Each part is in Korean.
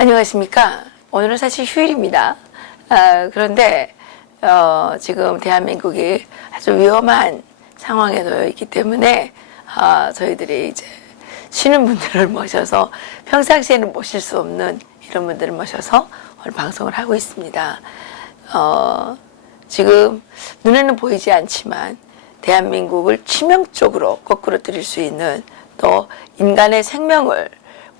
안녕하십니까. 오늘은 사실 휴일입니다. 그런데 지금 대한민국이 아주 위험한 상황에 놓여 있기 때문에 저희들이 이제 쉬는 분들을 모셔서 평상시에는 모실 수 없는 이런 분들을 모셔서 오늘 방송을 하고 있습니다. 지금 눈에는 보이지 않지만 대한민국을 치명적으로 거꾸로뜨릴 수 있는 또 인간의 생명을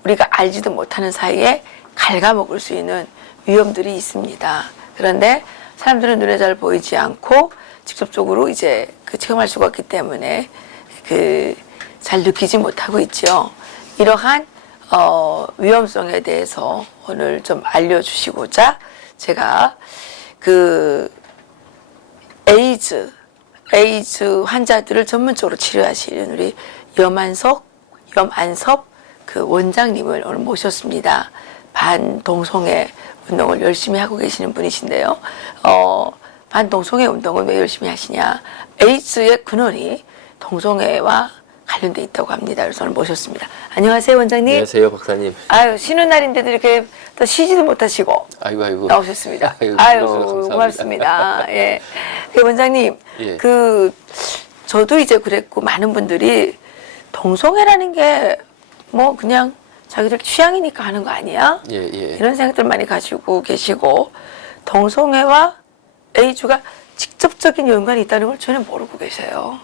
우리가 알지도 못하는 사이에 갉아먹을 수 있는 위험들이 있습니다. 그런데 사람들은 눈에 잘 보이지 않고 직접적으로 이제 체험할 수가 없기 때문에 잘 느끼지 못하고 있죠. 이러한 위험성에 대해서 오늘 좀 알려주시고자 제가 에이즈 환자들을 전문적으로 치료하시는 우리 염안섭 원장님을 오늘 모셨습니다. 반동성애 운동을 열심히 하고 계시는 분이신데요. 반동성애 운동을 왜 열심히 하시냐? 에이즈의 근원이 동성애와 관련돼 있다고 합니다. 그래서 오늘 모셨습니다. 안녕하세요, 원장님. 안녕하세요, 박사님. 아유, 쉬는 날인데도 이렇게 또 쉬지도 못하시고 아이고 나오셨습니다. 아유, 고맙습니다. 예. 원장님, 예. 저도 이제 그랬고 많은 분들이 동성애라는 게 뭐 그냥 자기들 취향이니까 하는 거 아니야? 예. 이런 생각들 많이 가지고 계시고 동성애와 에이즈가 직접적인 연관이 있다는 걸 전혀 모르고 계세요.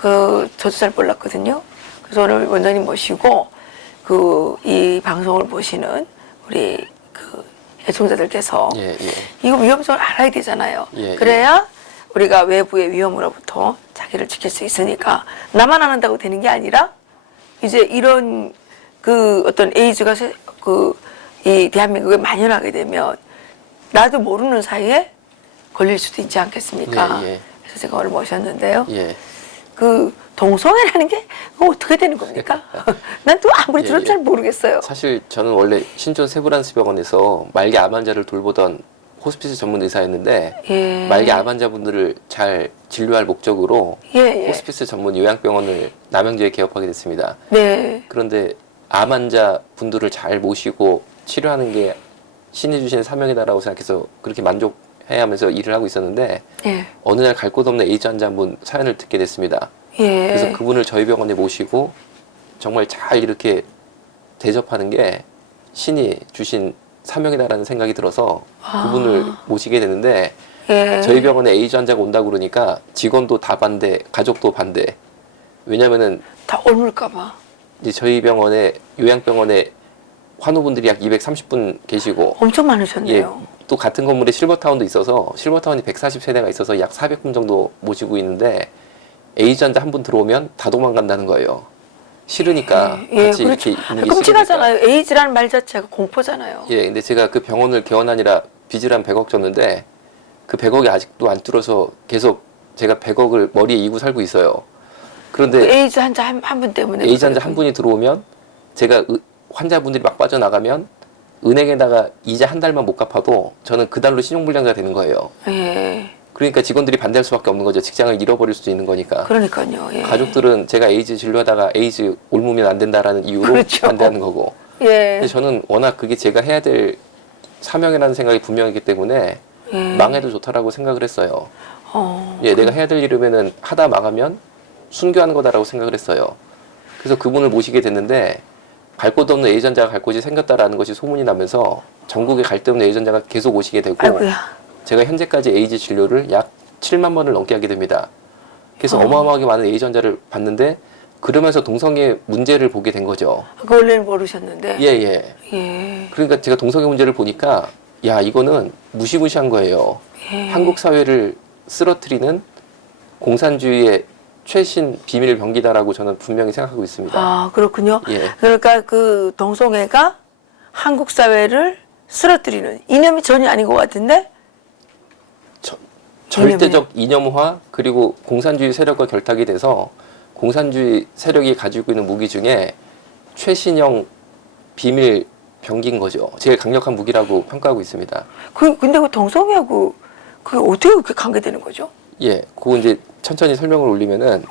저도 잘 몰랐거든요. 그래서 오늘 원장님 모시고 이 방송을 보시는 우리 애청자들께서 이거 위험성을 알아야 되잖아요. 그래야 우리가 외부의 위험으로부터 자기를 지킬 수 있으니까 나만 안 한다고 되는 게 아니라 이제 이런 어떤 에이즈가 이 대한민국에 만연하게 되면 나도 모르는 사이에 걸릴 수도 있지 않겠습니까? 그래서 제가 오늘 모셨는데요. 동성애라는 게 어떻게 되는 겁니까? 난 또 아무리 들어도 잘 모르겠어요. 사실 저는 원래 신촌 세브란스 병원에서 말기 암 환자를 돌보던 호스피스 전문 의사였는데 말기 암 환자분들을 잘 진료할 목적으로 호스피스 전문 요양병원을 남양주에 개업하게 됐습니다. 그런데 암 환자분들을 잘 모시고 치료하는 게 신이 주신 사명이다라고 생각해서 그렇게 만족해하면서 일을 하고 있었는데 어느 날 갈 곳 없는 에이즈 환자 한 분 사연을 듣게 됐습니다. 그래서 그분을 저희 병원에 모시고 정말 잘 이렇게 대접하는 게 신이 주신 사명이다라는 생각이 들어서 그분을 모시게 되는데 저희 병원에 에이즈 환자가 온다고 그러니까 직원도 다 반대, 가족도 반대. 왜냐면은 다 옮을까봐. 이제 저희 병원에 요양병원에 환우분들이 약 230분 계시고 엄청 많으셨네요. 또 같은 건물에 실버타운도 있어서 실버타운이 140세대가 있어서 약 400분 정도 모시고 있는데 에이즈 환자 한 분 들어오면 다 도망간다는 거예요. 싫으니까 같이 그렇죠. 이렇게 있는 게 끔찍하잖아요. 에이즈라는 말 자체가 공포잖아요. 근데 제가 그 병원을 개원하니라 빚을 한 100억 줬는데 그 100억이 아직도 안 줄어서 계속 제가 100억을 머리에 이고 살고 있어요. 그런데 에이즈 환자 한 분 때문에 에이즈 환자 한 분이 들어오면 제가 환자분들이 막 빠져나가면 은행에다가 이자 한 달만 못 갚아도 저는 그 달로 신용불량자가 되는 거예요. 그러니까 직원들이 반대할 수밖에 없는 거죠. 직장을 잃어버릴 수도 있는 거니까. 그러니까요. 가족들은 제가 에이즈 진료하다가 에이즈 옮으면 안 된다라는 이유로 반대하는 거고. 근데 저는 워낙 그게 제가 해야 될 사명이라는 생각이 분명하기 때문에 망해도 좋다라고 생각을 했어요. 내가 해야 될 일이면은 하다 망하면 순교하는 거다라고 생각을 했어요. 그래서 그분을 모시게 됐는데 갈 곳 없는 에이즈 환자가 갈 곳이 생겼다라는 것이 소문이 나면서 전국에 갈 데 없는 에이즈 환자가 계속 오시게 되고 제가 현재까지 에이즈 진료를 약 7만 번을 넘게 하게 됩니다. 그래서 어마어마하게 많은 에이즈 환자를 봤는데 그러면서 동성애 문제를 보게 된 거죠. 원래는 모르셨는데. 그러니까 제가 동성애 문제를 보니까 이거는 무시무시한 거예요. 한국 사회를 쓰러뜨리는 공산주의의 최신 비밀 병기다라고 저는 분명히 생각하고 있습니다. 그렇군요. 그러니까 동성애가 한국 사회를 쓰러뜨리는 이념이 전혀 아닌 것 같은데? 절대적 이념화 그리고 공산주의 세력과 결탁이 돼서 공산주의 세력이 가지고 있는 무기 중에 최신형 비밀 병기인 거죠. 제일 강력한 무기라고 평가하고 있습니다. 근데 동성애하고 그게 어떻게 그렇게 관계되는 거죠? 그거 이제 천천히 설명을 올리면은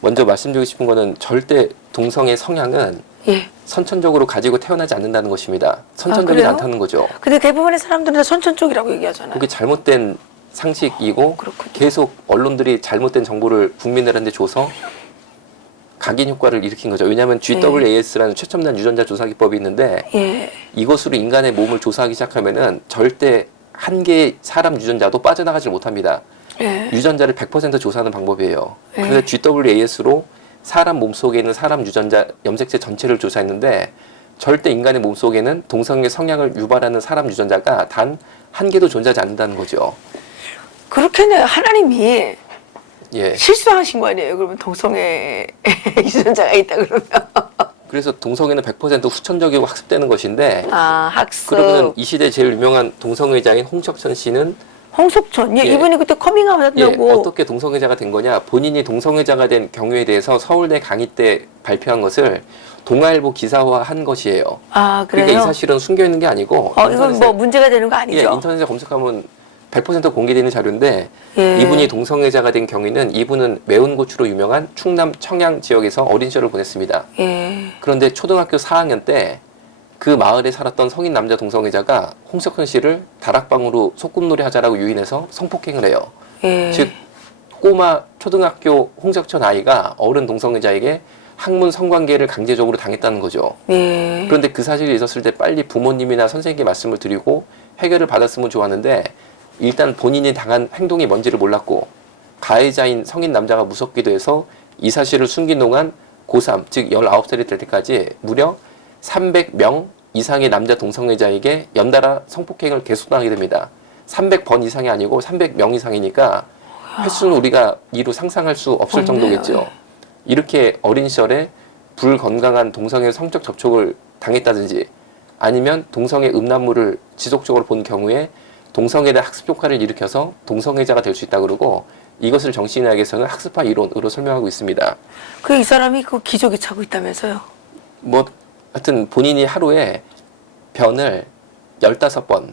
먼저 말씀드리고 싶은 거는 절대 동성애 성향은 예. 선천적으로 가지고 태어나지 않는다는 것입니다. 선천적이지 그래요? 않다는 거죠. 근데 대부분의 사람들은 다 선천 쪽이라고 얘기하잖아요. 그게 잘못된 상식이고 그렇군요. 계속 언론들이 잘못된 정보를 국민들한테 줘서 각인 효과를 일으킨 거죠. 왜냐하면 GWAS라는 최첨단 유전자 조사 기법이 있는데 예. 이것으로 인간의 몸을 조사하기 시작하면은 절대 한 개의 사람 유전자도 빠져나가지 못합니다. 예. 유전자를 100% 조사하는 방법이에요. 예. 그래서 GWAS로 사람 몸속에 있는 사람 유전자 염색체 전체를 조사했는데 절대 인간의 몸속에는 동성애 성향을 유발하는 사람 유전자가 단 한 개도 존재하지 않는다는 거죠. 그렇게는 하나님이 예. 실수하신 거 아니에요? 그러면 동성애 유전자가 있다 그러면. 그래서 동성애는 100% 후천적이고 학습되는 것인데 아, 학습. 그러면 이 시대 제일 유명한 동성애자인 홍석천 씨는 홍석천. 예, 예. 이분이 그때 커밍아웃 예, 한다고. 어떻게 동성애자가 된 거냐? 본인이 동성애자가 된 경우에 대해서 서울대 강의 때 발표한 것을 동아일보 기사화한 것이에요. 아, 그래요? 그러니까 이 사실은 숨겨 있는 게 아니고 이건 뭐 문제가 되는 거 아니죠? 예, 인터넷에 검색하면 100% 공개되는 자료인데 예. 이분이 동성애자가 된 경위는 이분은 매운 고추로 유명한 충남 청양 지역에서 어린 시절을 보냈습니다. 예. 그런데 초등학교 4학년 때 그 마을에 살았던 성인 남자 동성애자가 홍석현 씨를 다락방으로 소꿉놀이 하자라고 유인해서 성폭행을 해요. 예. 즉 꼬마 초등학교 홍석천 아이가 어른 동성애자에게 학문 성관계를 강제적으로 당했다는 거죠. 예. 그런데 그 사실이 있었을 때 빨리 부모님이나 선생님께 말씀을 드리고 해결을 받았으면 좋았는데 일단 본인이 당한 행동이 뭔지를 몰랐고 가해자인 성인 남자가 무섭기도 해서 이 사실을 숨긴 동안 고3, 즉 19살이 될 때까지 무려 300명 이상의 남자 동성애자에게 연달아 성폭행을 계속 당하게 됩니다. 300번 이상이 아니고 300명 이상이니까 횟수는 우리가 이루 상상할 수 없을 없네요. 정도겠죠. 이렇게 어린 시절에 불건강한 동성애 성적 접촉을 당했다든지 아니면 동성애 음란물을 지속적으로 본 경우에 동성애에 대한 학습 효과를 일으켜서 동성애자가 될 수 있다 그러고 이것을 정신의학에서는 학습화 이론으로 설명하고 있습니다. 이 사람이 그 기저귀 차고 있다면서요? 뭐 하여튼 본인이 하루에 변을 15번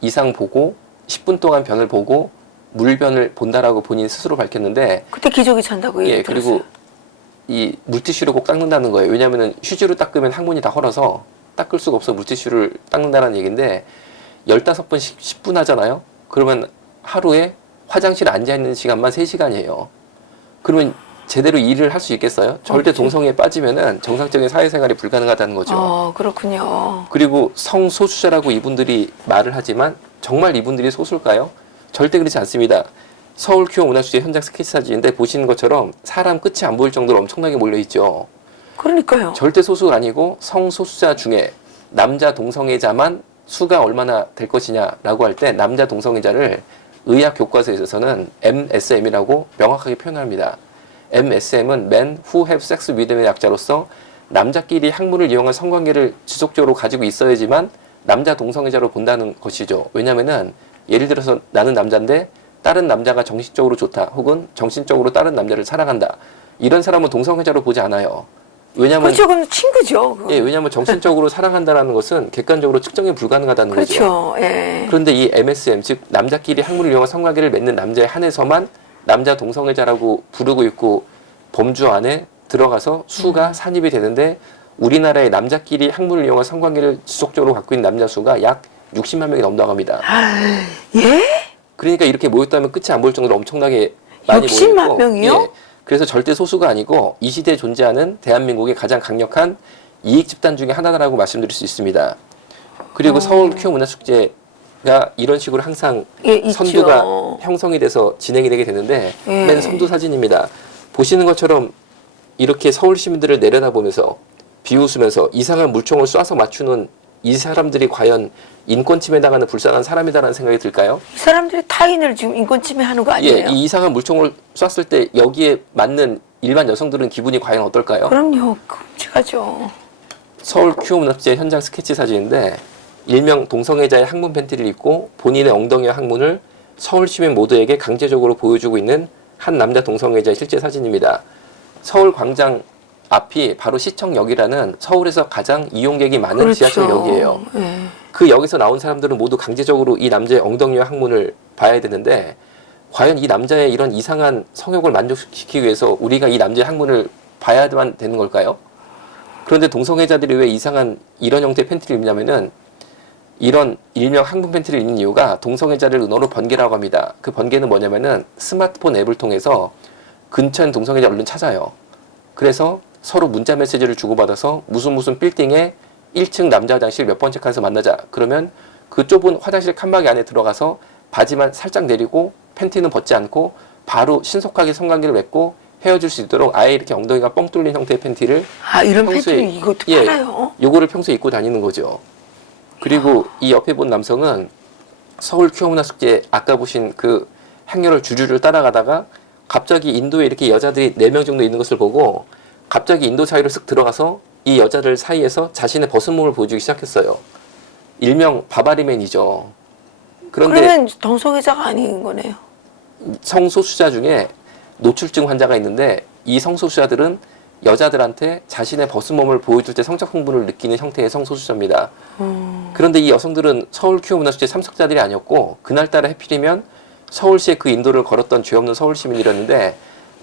이상 보고 10분 동안 변을 보고 물변을 본다라고 본인 스스로 밝혔는데 그때 기저귀 찬다고 예, 얘기했어요. 그리고 이 물티슈로 꼭 닦는다는 거예요. 왜냐하면 휴지로 닦으면 항문이 다 헐어서 닦을 수가 없어 물티슈를 닦는다는 얘기인데 15번씩 10분 하잖아요. 그러면 하루에 화장실에 앉아있는 시간만 3시간이에요. 그러면 제대로 일을 할 수 있겠어요? 절대 동성애에 빠지면은 정상적인 사회생활이 불가능하다는 거죠. 그렇군요. 그리고 성소수자라고 이분들이 말을 하지만 정말 이분들이 소수일까요? 절대 그렇지 않습니다. 서울 큐어 문화축제 현장 스케치 사진인데 보시는 것처럼 사람 끝이 안 보일 정도로 엄청나게 몰려있죠. 그러니까요. 절대 소수가 아니고 성소수자 중에 남자 동성애자만 수가 얼마나 될 것이냐라고 할 때 남자 동성애자를 의학 교과서에 있어서는 MSM이라고 명확하게 표현합니다. MSM은 Men Who Have Sex with Men의 약자로서 남자끼리 학문을 이용한 성관계를 지속적으로 가지고 있어야지만 남자 동성애자로 본다는 것이죠. 왜냐면은 예를 들어서 나는 남자인데 다른 남자가 정신적으로 좋다 혹은 정신적으로 다른 남자를 사랑한다. 이런 사람은 동성애자로 보지 않아요. 왜냐면 그렇죠. 그럼 친구죠. 예, 왜냐면 정신적으로 사랑한다라는 것은 객관적으로 측정이 불가능하다는 거죠. 그렇죠. 예. 그런데 이 MSM 즉 남자끼리 학문을 이용한 성관계를 맺는 남자에 한해서만 남자 동성애자라고 부르고 있고 범주 안에 들어가서 수가 산입이 되는데 우리나라의 남자끼리 학문을 이용한 성관계를 지속적으로 갖고 있는 남자 수가 약 60만 명이 넘다고 합니다. 예? 그러니까 이렇게 모였다면 끝이 안 보일 정도로 엄청나게 많이 60만 모이고 명이요? 예, 그래서 절대 소수가 아니고 이 시대에 존재하는 대한민국의 가장 강력한 이익 집단 중에 하나라고 말씀드릴 수 있습니다. 그리고 서울 큐어 문화축제가 이런 식으로 항상 예, 선두가 있죠. 형성이 돼서 진행이 되게 되는데 예. 맨 선두 사진입니다. 보시는 것처럼 이렇게 서울 시민들을 내려다보면서 비웃으면서 이상한 물총을 쏴서 맞추는 이 사람들이 과연 인권 침해 당하는 불쌍한 사람이다라는 생각이 들까요? 이 사람들이 타인을 지금 인권 침해하는 거 아니에요? 예, 이 이상한 물총을 쐈을 때 여기에 맞는 일반 여성들은 기분이 과연 어떨까요? 그럼요. 끔찍하죠. 서울 큐어 문화축제 현장 스케치 사진인데 일명 동성애자의 항문 팬티를 입고 본인의 엉덩이와 항문을 서울 시민 모두에게 강제적으로 보여주고 있는 한 남자 동성애자의 실제 사진입니다. 서울 광장 앞이 바로 시청역이라는 서울에서 가장 이용객이 많은 그렇죠. 지하철역이에요. 예. 그 역에서 나온 사람들은 모두 강제적으로 이 남자의 엉덩이와 항문을 봐야 되는데 과연 이 남자의 이런 이상한 성욕을 만족시키기 위해서 우리가 이 남자의 항문을 봐야만 되는 걸까요? 그런데 동성애자들이 왜 이상한 이런 형태의 팬티를 입냐면은 이런 일명 항문 팬티를 입는 이유가 동성애자를 은어로 번개라고 합니다. 그 번개는 뭐냐면은 스마트폰 앱을 통해서 근처에 있는 동성애자 얼른 찾아요. 그래서 서로 문자 메시지를 주고받아서 무슨 빌딩에 1층 남자 화장실 몇 번째 칸에서 만나자. 그러면 그 좁은 화장실 칸막이 안에 들어가서 바지만 살짝 내리고 팬티는 벗지 않고 바로 신속하게 성관계를 맺고 헤어질 수 있도록 아예 이렇게 엉덩이가 뻥 뚫린 형태의 팬티를 이런 팬티를 이것도 팔아요? 요거를 평소에 입고 다니는 거죠. 그리고 이 옆에 본 남성은 서울 큐어문화축제 아까 보신 그 행렬을 주주를 따라가다가 갑자기 인도에 이렇게 여자들이 4명 정도 있는 것을 보고 갑자기 인도 사이로 쓱 들어가서 이 여자들 사이에서 자신의 벗은 몸을 보여주기 시작했어요. 일명 바바리맨이죠. 그러면 동성애자가 아닌 거네요. 성소수자 중에 노출증 환자가 있는데 이 성소수자들은 여자들한테 자신의 벗은 몸을 보여줄 때 성적 흥분을 느끼는 형태의 성소수자입니다. 그런데 이 여성들은 서울 큐어문화축제 참석자들이 아니었고 그날따라 해필이면 서울시에 그 인도를 걸었던 죄 없는 서울 시민이었는데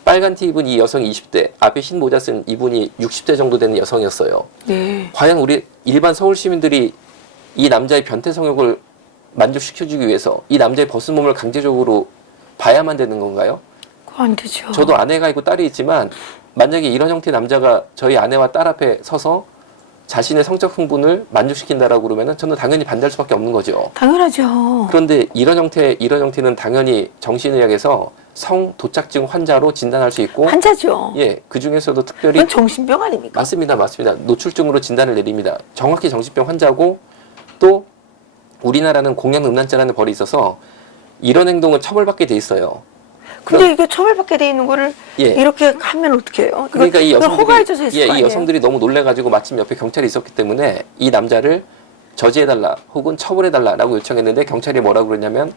빨간 티 입은 이 여성이 20대, 앞에 흰 모자 쓴 이분이 60대 정도 되는 여성이었어요. 네. 과연 우리 일반 서울 시민들이 이 남자의 변태 성욕을 만족시켜주기 위해서 이 남자의 벗은 몸을 강제적으로 봐야만 되는 건가요? 그거 안 되죠. 저도 아내가 있고 딸이 있지만 만약에 이런 형태의 남자가 저희 아내와 딸 앞에 서서 자신의 성적 흥분을 만족시킨다라고 그러면은 저는 당연히 반대할 수밖에 없는 거죠. 당연하죠. 그런데 이런 형태는 당연히 정신의학에서 성도착증 환자로 진단할 수 있고 환자죠. 예, 그 중에서도 특별히 그건 정신병 아닙니까? 맞습니다. 노출증으로 진단을 내립니다. 정확히 정신병 환자고 또 우리나라는 공양음란죄라는 벌이 있어서 이런 행동은 처벌받게 돼 있어요. 근데 이게 처벌받게 돼 있는 거를 이렇게 하면 어떻게 해요? 그러니까 이 여성들이, 허가해줘서 했을 거 이 아니에요? 여성들이 너무 놀래가지고 마침 옆에 경찰이 있었기 때문에 이 남자를 저지해달라 혹은 처벌해달라라고 요청했는데 경찰이 뭐라고 그랬냐면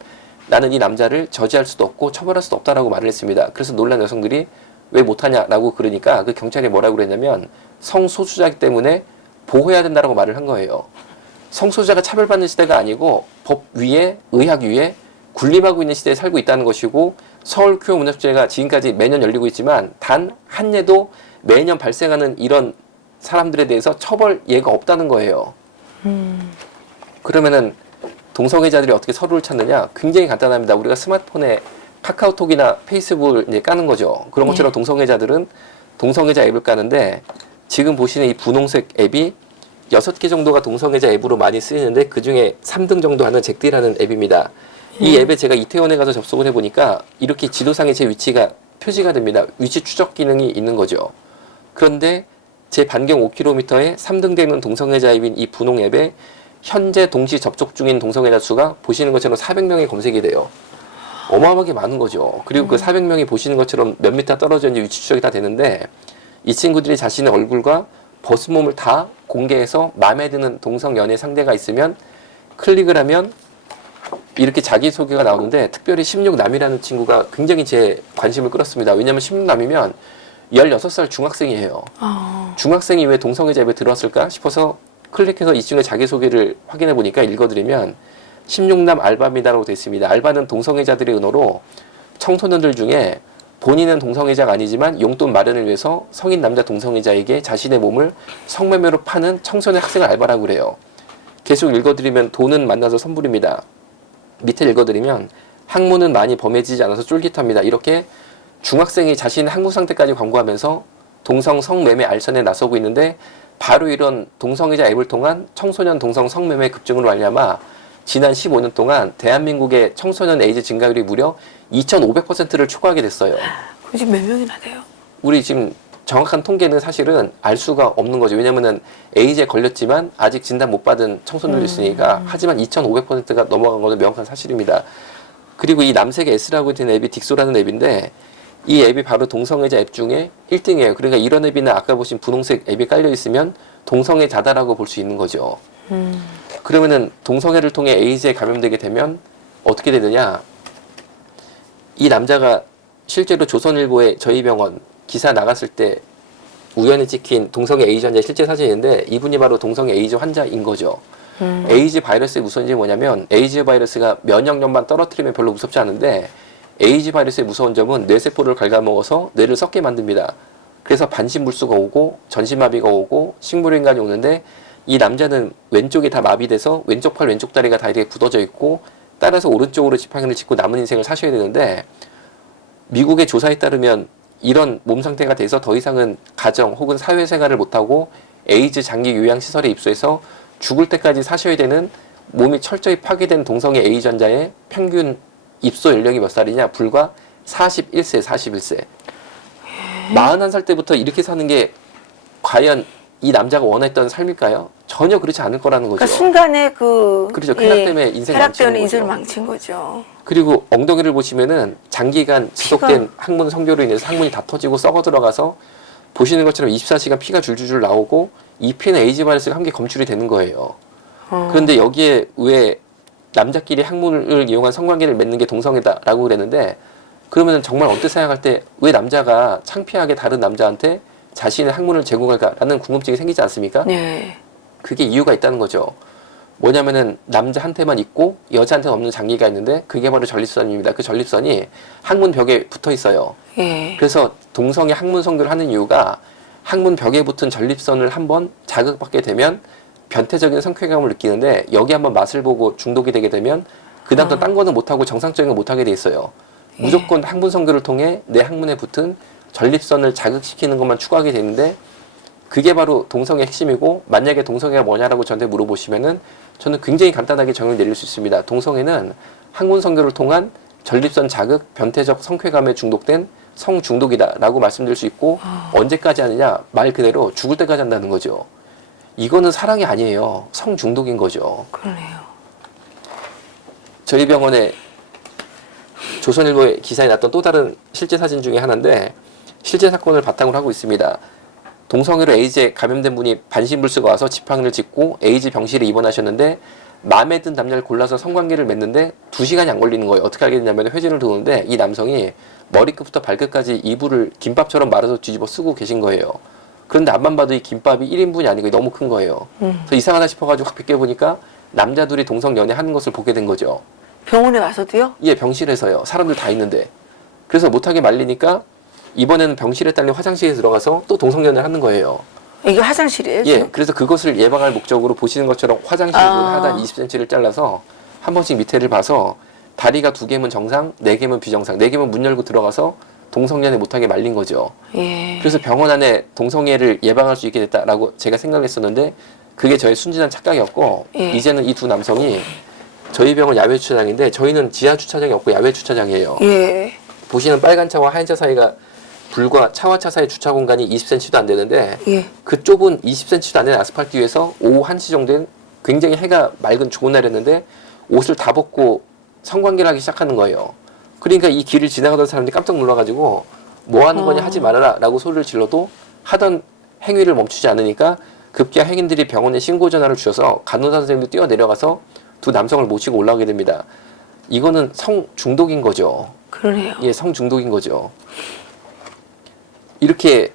나는 이 남자를 저지할 수도 없고 처벌할 수도 없다라고 말을 했습니다. 그래서 놀란 여성들이 왜 못하냐라고 그러니까 그 경찰이 뭐라고 그랬냐면 성소수자이기 때문에 보호해야 된다라고 말을 한 거예요. 성소수자가 차별받는 시대가 아니고 법 위에 의학 위에 군림하고 있는 시대에 살고 있다는 것이고 서울 큐어 문화축제가 지금까지 매년 열리고 있지만 단 한 해도 매년 발생하는 이런 사람들에 대해서 처벌 예가 없다는 거예요. 그러면은 동성애자들이 어떻게 서로를 찾느냐? 굉장히 간단합니다. 우리가 스마트폰에 카카오톡이나 페이스북을 이제 까는 거죠. 그런 것처럼 동성애자들은 동성애자 앱을 까는데 지금 보시는 이 분홍색 앱이 6개 정도가 동성애자 앱으로 많이 쓰이는데 그 중에 3등 정도 하는 잭디라는 앱입니다. 이 앱에 제가 이태원에 가서 접속을 해보니까 이렇게 지도상에 제 위치가 표시가 됩니다. 위치 추적 기능이 있는 거죠. 그런데 제 반경 5km에 3등 되는 동성애자 앱인 이 분홍 앱에 현재 동시 접촉 중인 동성애자 수가 보시는 것처럼 400명이 검색이 돼요. 어마어마하게 많은 거죠. 그리고 그 400명이 보시는 것처럼 몇 미터 떨어져 있는 위치 추적이 다 되는데 이 친구들이 자신의 얼굴과 벗은 몸을 다 공개해서 마음에 드는 동성 연애 상대가 있으면 클릭을 하면 이렇게 자기소개가 나오는데 특별히 16남이라는 친구가 굉장히 제 관심을 끌었습니다. 왜냐하면 16남이면 16살 중학생이에요. 중학생이 왜 동성애자 앱에 들어왔을까 싶어서 클릭해서 이 친구의 자기소개를 확인해 보니까 읽어드리면 16남 알바입니다라고 되어 있습니다. 알바는 동성애자들의 은어로 청소년들 중에 본인은 동성애자가 아니지만 용돈 마련을 위해서 성인 남자 동성애자에게 자신의 몸을 성매매로 파는 청소년 학생을 알바라고 그래요. 계속 읽어드리면 돈은 만나서 선불입니다. 밑에 읽어드리면 학문은 많이 범해지지 않아서 쫄깃합니다. 이렇게 중학생이 자신의 학문 상태까지 광고하면서 동성 성매매 알선에 나서고 있는데 바로 이런 동성애자 앱을 통한 청소년 동성 성매매 급증으로 말미암아 지난 15년 동안 대한민국의 청소년 에이즈 증가율이 무려 2,500%를 초과하게 됐어요. 그럼 지금 몇 명이나 돼요? 우리 지금 정확한 통계는 사실은 알 수가 없는 거죠. 왜냐면은 에이즈에 걸렸지만 아직 진단 못 받은 청소년들이 있으니까 하지만 2,500%가 넘어간 것은 명확한 사실입니다. 그리고 이 남색 S라고 되는 앱이 딕소라는 앱인데 이 앱이 바로 동성애자 앱 중에 1등이에요. 그러니까 이런 앱이나 아까 보신 분홍색 앱이 깔려 있으면 동성애자다라고 볼 수 있는 거죠. 그러면은 동성애를 통해 에이즈에 감염되게 되면 어떻게 되느냐? 이 남자가 실제로 조선일보에 저희 병원 기사 나갔을 때 우연히 찍힌 동성애 에이즈 환자의 실제 사진인데 이분이 바로 동성애 에이즈 환자인 거죠. 에이즈 바이러스의 무서운 점이 뭐냐면 에이즈 바이러스가 면역력만 떨어뜨리면 별로 무섭지 않은데 에이즈 바이러스의 무서운 점은 뇌세포를 갉아먹어서 뇌를 썩게 만듭니다. 그래서 반신불수가 오고 전신마비가 오고 식물인간이 오는데 이 남자는 왼쪽이 다 마비돼서 왼쪽 팔 왼쪽 다리가 다 이렇게 굳어져 있고 따라서 오른쪽으로 지팡이를 짚고 남은 인생을 사셔야 되는데 미국의 조사에 따르면 이런 몸 상태가 돼서 더 이상은 가정 혹은 사회생활을 못하고 에이즈 장기 요양시설에 입소해서 죽을 때까지 사셔야 되는 몸이 철저히 파괴된 동성애 에이즈 환자의 평균 입소 연령이 몇 살이냐? 불과 41세, 41세. 41살 때부터 이렇게 사는 게 과연 이 남자가 원했던 삶일까요? 전혀 그렇지 않을 거라는 거죠. 그러니까 순간에 그렇죠. 쾌락 때문에 인생 망치는 거죠. 인생을 망친 거죠. 그리고 엉덩이를 보시면은 장기간 지속된 항문 성교로 인해서 항문이 다 터지고 썩어 들어가서 보시는 것처럼 24시간 피가 줄줄줄 나오고 이 피는 에이즈 바이러스가 함께 검출이 되는 거예요. 그런데 여기에 왜 남자끼리 항문을 이용한 성관계를 맺는 게 동성애다라고 그랬는데 그러면 정말 언뜻 생각할 때 왜 남자가 창피하게 다른 남자한테 자신의 항문을 제공할까라는 궁금증이 생기지 않습니까? 네. 그게 이유가 있다는 거죠. 뭐냐면은 남자한테만 있고 여자한테는 없는 장기가 있는데 그게 바로 전립선입니다. 그 전립선이 항문 벽에 붙어 있어요. 예. 그래서 동성애 항문 성교를 하는 이유가 항문 벽에 붙은 전립선을 한번 자극받게 되면 변태적인 성쾌감을 느끼는데 여기 한번 맛을 보고 중독이 되게 되면 그다음부터 딴 거는 못하고 정상적인 거 못하게 돼 있어요. 무조건 항문 성교를 통해 내 항문에 붙은 전립선을 자극시키는 것만 추구하게 되는데 그게 바로 동성애의 핵심이고 만약에 동성애가 뭐냐라고 저한테 물어보시면은 저는 굉장히 간단하게 정의를 내릴 수 있습니다. 동성애는 항문 성교를 통한 전립선 자극, 변태적 성쾌감에 중독된 성중독이다라고 말씀드릴 수 있고 언제까지 하느냐? 말 그대로 죽을 때까지 한다는 거죠. 이거는 사랑이 아니에요. 성중독인 거죠. 그러네요. 저희 병원에 조선일보에 기사에 났던 또 다른 실제 사진 중에 하나인데 실제 사건을 바탕으로 하고 있습니다. 동성애로 에이즈에 감염된 분이 반신불수가 와서 지팡이를 짚고 에이즈 병실에 입원하셨는데 마음에 든 남자를 골라서 성관계를 맺는데 2시간이 안 걸리는 거예요. 어떻게 하게 됐냐면 회전을 도는데 이 남성이 머리끝부터 발끝까지 이불을 김밥처럼 말아서 뒤집어 쓰고 계신 거예요. 그런데 앞만 봐도 이 김밥이 1인분이 아니고 너무 큰 거예요. 그래서 이상하다 싶어가지고 확 비껴보니까 남자 둘이 동성 연애하는 것을 보게 된 거죠. 병원에 와서도요? 예, 병실에서요. 사람들 다 있는데. 그래서 못하게 말리니까 이번에는 병실에 딸린 화장실에 들어가서 또 동성연애를 하는 거예요. 이게 화장실이에요? 예, 그래서 그것을 예방할 목적으로 보시는 것처럼 화장실 문 하단 20cm를 잘라서 한 번씩 밑에를 봐서 다리가 2개면 정상, 4개면 비정상, 4개면 문 열고 들어가서 동성연애 못하게 말린 거죠. 예. 그래서 병원 안에 동성애를 예방할 수 있게 됐다라고 제가 생각했었는데 그게 저의 순진한 착각이었고 예. 이제는 이 두 남성이 저희 병원 야외 주차장인데 저희는 지하 주차장이 없고 야외 주차장이에요. 예. 보시는 빨간 차와 하얀 차 사이가 불과 차와 차 사이 주차 공간이 20cm도 안 되는데 예. 그 좁은 20cm도 안 되는 아스팔트 위에서 오후 1시 정도엔 굉장히 해가 맑은 좋은 날이었는데 옷을 다 벗고 성관계를 하기 시작하는 거예요. 그러니까 이 길을 지나가던 사람들이 깜짝 놀라가지고 뭐 하는 거냐 하지 말아라 라고 소리를 질러도 하던 행위를 멈추지 않으니까 급기야 행인들이 병원에 신고 전화를 주셔서 간호사 선생님도 뛰어내려가서 두 남성을 모시고 올라오게 됩니다. 이거는 성중독인 거죠. 그러네요. 예, 성중독인 거죠. 이렇게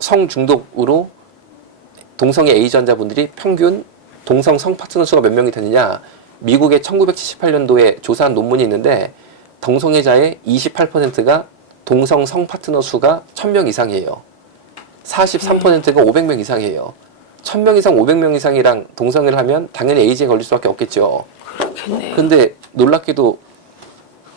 성중독으로 동성애 에이즈 환자분들이 평균 동성 성파트너 수가 몇 명이 되느냐 미국의 1978년도에 조사한 논문이 있는데 동성애자의 28%가 동성 성파트너 수가 1000명 이상이에요. 43%가 500명 이상이에요. 1000명 이상 500명 이상이랑 동성애를 하면 당연히 에이즈에 걸릴 수밖에 없겠죠. 그렇겠네요. 근데 놀랍게도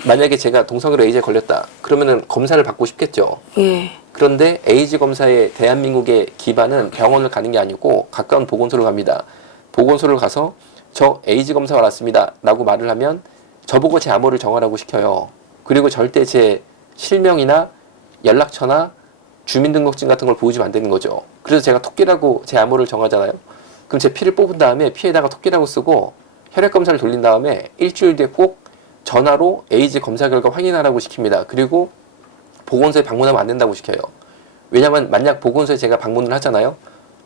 만약에 제가 동성애로 에이즈에 걸렸다 그러면은 검사를 받고 싶겠죠. 예. 그런데 에이즈 검사의 대한민국의 기반은 병원을 가는 게 아니고 가까운 보건소를 갑니다. 보건소를 가서 저 에이즈 검사 왔습니다 라고 말을 하면 저보고 제 암호를 정하라고 시켜요. 그리고 절대 제 실명이나 연락처나 주민등록증 같은 걸 보여주면 안 되는 거죠. 그래서 제가 토끼라고 제 암호를 정하잖아요. 그럼 제 피를 뽑은 다음에 피에다가 토끼라고 쓰고 혈액검사를 돌린 다음에 일주일 뒤에 꼭 전화로 에이즈 검사 결과 확인하라고 시킵니다. 그리고 보건소에 방문하면 안 된다고 시켜요. 왜냐면 만약 보건소에 제가 방문을 하잖아요.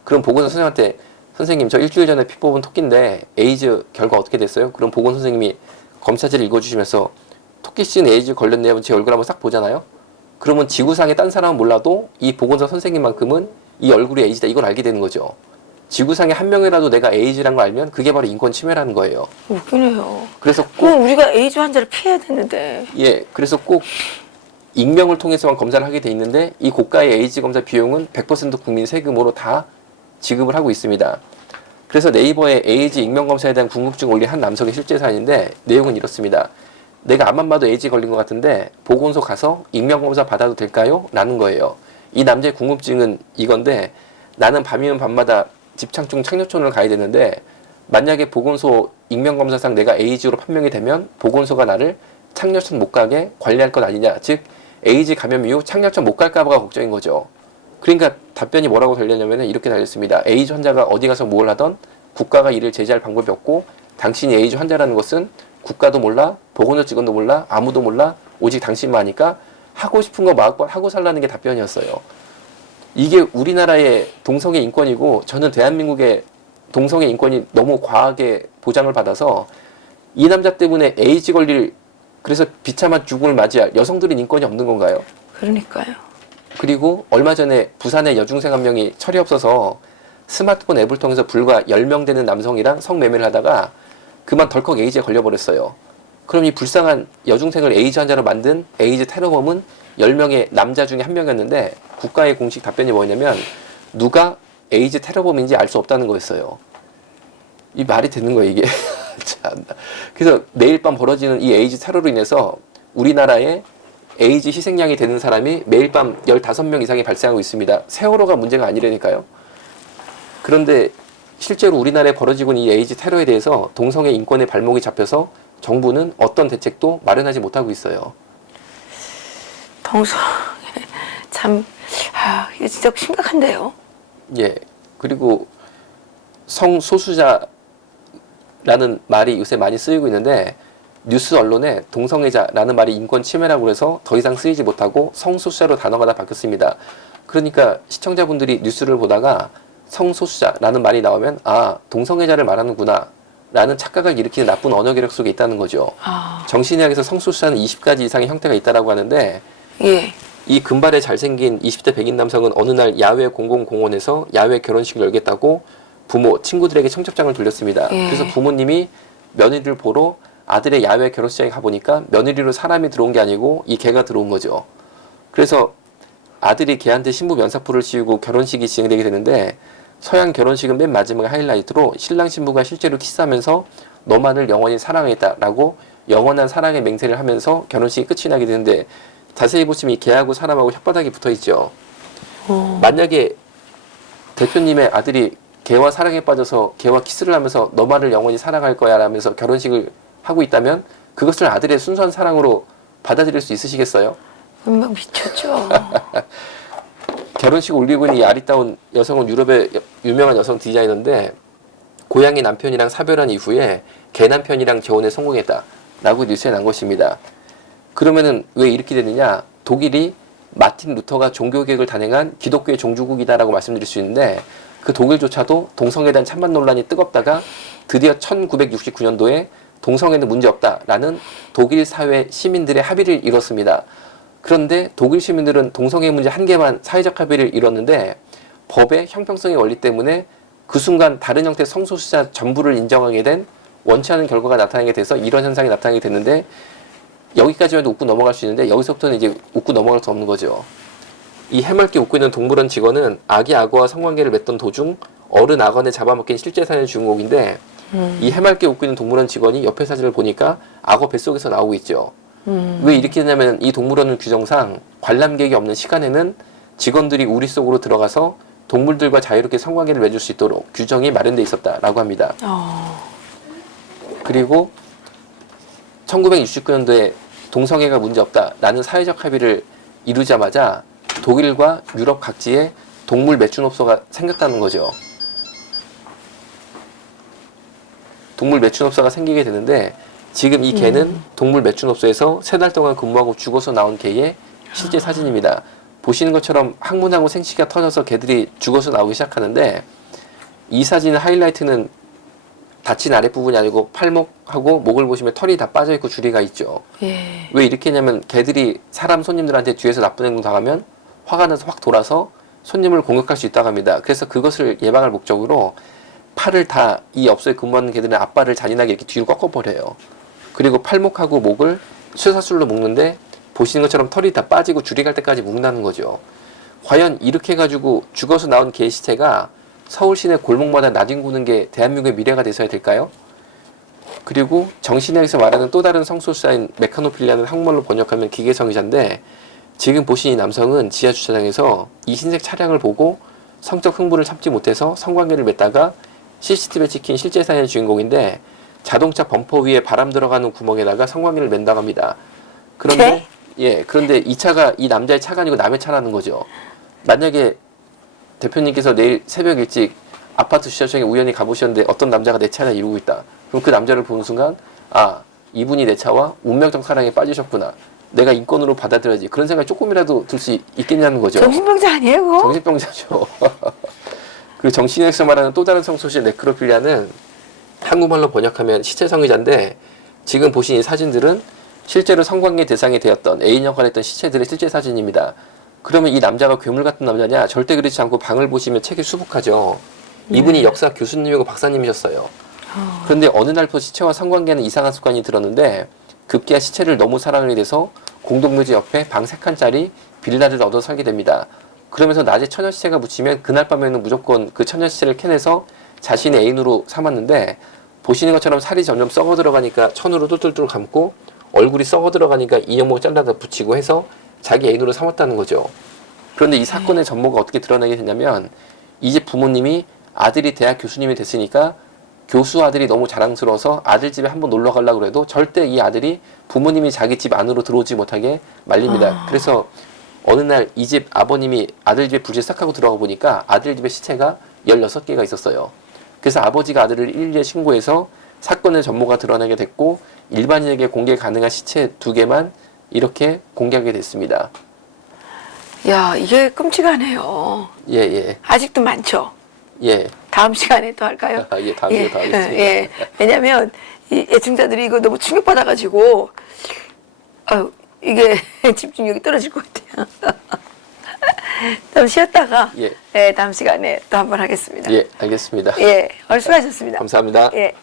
그럼 보건소 선생님한테 선생님 저 일주일 전에 피 뽑은 토끼인데 에이즈 결과 어떻게 됐어요? 그럼 보건소 선생님이 검사지를 읽어주시면서 토끼씨는 에이즈 걸렸네요. 제 얼굴 한번 싹 보잖아요. 그러면 지구상에 딴 사람은 몰라도 이 보건소 선생님만큼은 이 얼굴이 에이즈다 이걸 알게 되는 거죠. 지구상에 한 명이라도 내가 에이즈라는 걸 알면 그게 바로 인권 침해라는 거예요. 웃기네요. 그래서 꼭 그럼 우리가 에이즈 환자를 피해야 되는데. 예, 그래서 꼭 익명을 통해서만 검사를 하게 돼 있는데 이 고가의 에이즈 검사 비용은 100% 국민 세금으로 다 지급을 하고 있습니다. 그래서 네이버에 에이즈 익명 검사에 대한 궁금증을 올린 한 남성의 실제 사연인데 내용은 이렇습니다. 내가 앞만 봐도 에이즈 걸린 것 같은데 보건소 가서 익명 검사 받아도 될까요? 라는 거예요. 이 남자의 궁금증은 이건데 나는 밤이면 밤마다 집창중 창녀촌을 가야 되는데 만약에 보건소 익명검사상 내가 에이즈로 판명이 되면 보건소가 나를 창녀촌 못 가게 관리할 것 아니냐. 즉 에이즈 감염 이후 창녀촌 못 갈까봐 걱정인 거죠. 그러니까 답변이 뭐라고 달렸냐면 이렇게 달렸습니다. 에이즈 환자가 어디 가서 뭘 하던 국가가 이를 제재할 방법이 없고 당신이 에이즈 환자라는 것은 국가도 몰라 보건소 직원도 몰라 아무도 몰라 오직 당신만 하니까 하고 싶은 거 마음껏 하고 살라는 게 답변이었어요. 이게 우리나라의 동성애 인권이고 저는 대한민국의 동성애 인권이 너무 과하게 보장을 받아서 이 남자 때문에 에이즈 걸릴 그래서 비참한 죽음을 맞이할 여성들은 인권이 없는 건가요? 그러니까요. 그리고 얼마 전에 부산의 여중생 한 명이 철이 없어서 스마트폰 앱을 통해서 불과 10명 되는 남성이랑 성매매를 하다가 그만 덜컥 에이즈에 걸려버렸어요. 그럼 이 불쌍한 여중생을 에이즈 환자로 만든 에이즈 테러범은 10명의 남자 중에 한 명이었는데 국가의 공식 답변이 뭐냐면 누가 에이즈 테러범인지 알 수 없다는 거였어요. 이 말이 되는 거예요, 이게. 참. 그래서 매일 밤 벌어지는 이 에이즈 테러로 인해서 우리나라에 에이즈 희생양이 되는 사람이 매일 밤 15명 이상이 발생하고 있습니다. 세월호가 문제가 아니라니까요. 그런데 실제로 우리나라에 벌어지고 있는 이 에이즈 테러에 대해서 동성애 인권의 발목이 잡혀서 정부는 어떤 대책도 마련하지 못하고 있어요. 동성애 참 이거 진짜 심각한데요. 예. 그리고 성소수자라는 말이 요새 많이 쓰이고 있는데 뉴스 언론에 동성애자라는 말이 인권 침해라고 해서 더 이상 쓰이지 못하고 성소수자로 단어가 다 바뀌었습니다. 그러니까 시청자분들이 뉴스를 보다가 성소수자라는 말이 나오면 아, 동성애자를 말하는구나 라는 착각을 일으키는 나쁜 언어 기록 속에 있다는 거죠. 정신의학에서 성소수자는 20가지 이상의 형태가 있다고 하는데 예. 이 금발에 잘생긴 20대 백인 남성은 어느 날 야외 공공공원에서 야외 결혼식을 열겠다고 부모, 친구들에게 청첩장을 돌렸습니다. 예. 그래서 부모님이 며느리를 보러 아들의 야외 결혼식장에 가보니까 며느리로 사람이 들어온 게 아니고 이 개가 들어온 거죠. 그래서 아들이 개한테 신부 면사포를 씌우고 결혼식이 진행되게 되는데 서양 결혼식은 맨 마지막에 하이라이트로 신랑 신부가 실제로 키스하면서 너만을 영원히 사랑하겠다라고 영원한 사랑의 맹세를 하면서 결혼식이 끝이 나게 되는데 자세히 보시면 이 개하고 사람하고 혓바닥이 붙어있죠. 만약에 대표님의 아들이 개와 사랑에 빠져서 개와 키스를 하면서 너만을 영원히 사랑할 거야 라면서 결혼식을 하고 있다면 그것을 아들의 순수한 사랑으로 받아들일 수 있으시겠어요? 분명 미쳤죠. 결혼식 올리고 있는 이 아리따운 여성은 유럽의 유명한 여성 디자이너인데 고향의 남편이랑 사별한 이후에 개 남편이랑 재혼에 성공했다라고 뉴스에 난 것입니다. 그러면은 왜 이렇게 됐느냐? 독일이 마틴 루터가 종교개혁을 단행한 기독교의 종주국이다라고 말씀드릴 수 있는데 그 독일조차도 동성애에 대한 찬반 논란이 뜨겁다가 드디어 1969년도에 동성애는 문제없다라는 독일 사회 시민들의 합의를 이뤘습니다. 그런데 독일 시민들은 동성애 문제 한 개만 사회적 합의를 이뤘는데 법의 형평성의 원리 때문에 그 순간 다른 형태의 성소수자 전부를 인정하게 된 원치 않은 결과가 나타나게 돼서 이런 현상이 나타나게 됐는데 여기까지만 해도 웃고 넘어갈 수 있는데 여기서부터는 이제 웃고 넘어갈 수 없는 거죠. 이 해맑게 웃고 있는 동물원 직원은 아기 악어와 성관계를 맺던 도중 어른 악어에 잡아먹힌 실제 사연의 주인공인데 이 해맑게 웃고 있는 동물원 직원이 옆에 사진을 보니까 악어 뱃속에서 나오고 있죠. 왜 이렇게 되냐면 이 동물원 규정상 관람객이 없는 시간에는 직원들이 우리 속으로 들어가서 동물들과 자유롭게 성관계를 맺을 수 있도록 규정이 마련되어 있었다라고 합니다. 그리고 1969년도에 동성애가 문제없다라는 사회적 합의를 이루자마자 독일과 유럽 각지에 동물 매춘업소가 생겼다는 거죠. 동물 매춘업소가 생기게 되는데 지금 이 개는 동물 매춘업소에서 3달 동안 근무하고 죽어서 나온 개의 실제 사진입니다. 보시는 것처럼 항문하고 생식기가 터져서 개들이 죽어서 나오기 시작하는데 이 사진의 하이라이트는 다친 아랫부분이 아니고 팔목하고 목을 보시면 털이 다 빠져있고 줄이가 있죠. 예. 왜 이렇게 했냐면 개들이 사람 손님들한테 뒤에서 나쁜 행동 당하면 화가 나서 확 돌아서 손님을 공격할 수 있다고 합니다. 그래서 그것을 예방할 목적으로 팔을 다 이 업소에 근무하는 개들은 앞발을 잔인하게 이렇게 뒤로 꺾어버려요. 그리고 팔목하고 목을 쇠사슬로 묶는데 보시는 것처럼 털이 다 빠지고 줄이 갈 때까지 묵나는 거죠. 과연 이렇게 해가지고 죽어서 나온 개의 시체가 서울 시내 골목마다 나뒹구는 게 대한민국의 미래가 돼서야 될까요? 그리고 정신의학에서 말하는 또 다른 성소수자인 메카노필리아는 한국말로 번역하면 기계성애자인데, 지금 보신 이 남성은 지하 주차장에서 이 흰색 차량을 보고 성적 흥분을 참지 못해서 성관계를 맺다가 CCTV에 찍힌 실제 사연의 주인공인데, 자동차 범퍼 위에 바람 들어가는 구멍에다가 성관계를 맺다고 합니다. 그런데 그런데 이 차가 이 남자의 차가 아니고 남의 차라는 거죠. 만약에 대표님께서 내일 새벽 일찍 아파트 주차장에 우연히 가보셨는데 어떤 남자가 내 차를 이루고 있다. 그럼 그 남자를 보는 순간, 아, 이분이 내 차와 운명적 사랑에 빠지셨구나. 내가 인권으로 받아들여야지. 그런 생각이 조금이라도 들 수 있겠냐는 거죠. 정신병자 아니에요, 그거? 정신병자죠. 그리고 정신의학에서 말하는 또 다른 성소수자 네크로필리아는 한국말로 번역하면 시체성애자인데, 지금 보신 이 사진들은 실제로 성관계 대상이 되었던 애인 역할을 했던 시체들의 실제 사진입니다. 그러면 이 남자가 괴물 같은 남자냐? 절대 그렇지 않고 방을 보시면 책이 수북하죠. 이분이 역사 교수님이고 박사님이셨어요. 그런데 어느 날부터 시체와 성관계는 이상한 습관이 들었는데, 급기야 시체를 너무 사랑하게 돼서 공동묘지 옆에 방 3칸짜리 빌라를 얻어 살게 됩니다. 그러면서 낮에 처녀 시체가 묻히면 그날 밤에는 무조건 그 처녀 시체를 캐내서 자신의 애인으로 삼았는데, 보시는 것처럼 살이 점점 썩어 들어가니까 천으로 뚫뚫뚫 감고, 얼굴이 썩어 들어가니까 이연목 잘라다 붙이고 해서 자기 애인으로 삼았다는 거죠. 그런데 이 사건의 전모가 어떻게 드러나게 되냐면, 이 집 부모님이 아들이 대학 교수님이 됐으니까 교수 아들이 너무 자랑스러워서 아들 집에 한번 놀러 가려고 해도 절대 이 아들이 부모님이 자기 집 안으로 들어오지 못하게 말립니다. 그래서 어느 날 이 집 아버님이 아들 집에 불질 싹 하고 들어가 보니까 아들 집에 시체가 16개가 있었어요. 그래서 아버지가 아들을 112에 신고해서 사건의 전모가 드러나게 됐고, 일반인에게 공개 가능한 시체 2개만 이렇게 공개하게 됐습니다. 야, 이게 끔찍하네요. 예. 아직도 많죠? 예. 다음 시간에 또 할까요? 예, 다음 시간에 더 하겠습니다. 예. 왜냐면, 이 애청자들이 이거 너무 충격받아가지고, 아유, 이게 집중력이 떨어질 것 같아요. 좀 쉬었다가, 다음 시간에 또 한번 하겠습니다. 예, 알겠습니다. 예, 오늘 수고하셨습니다. 감사합니다. 예.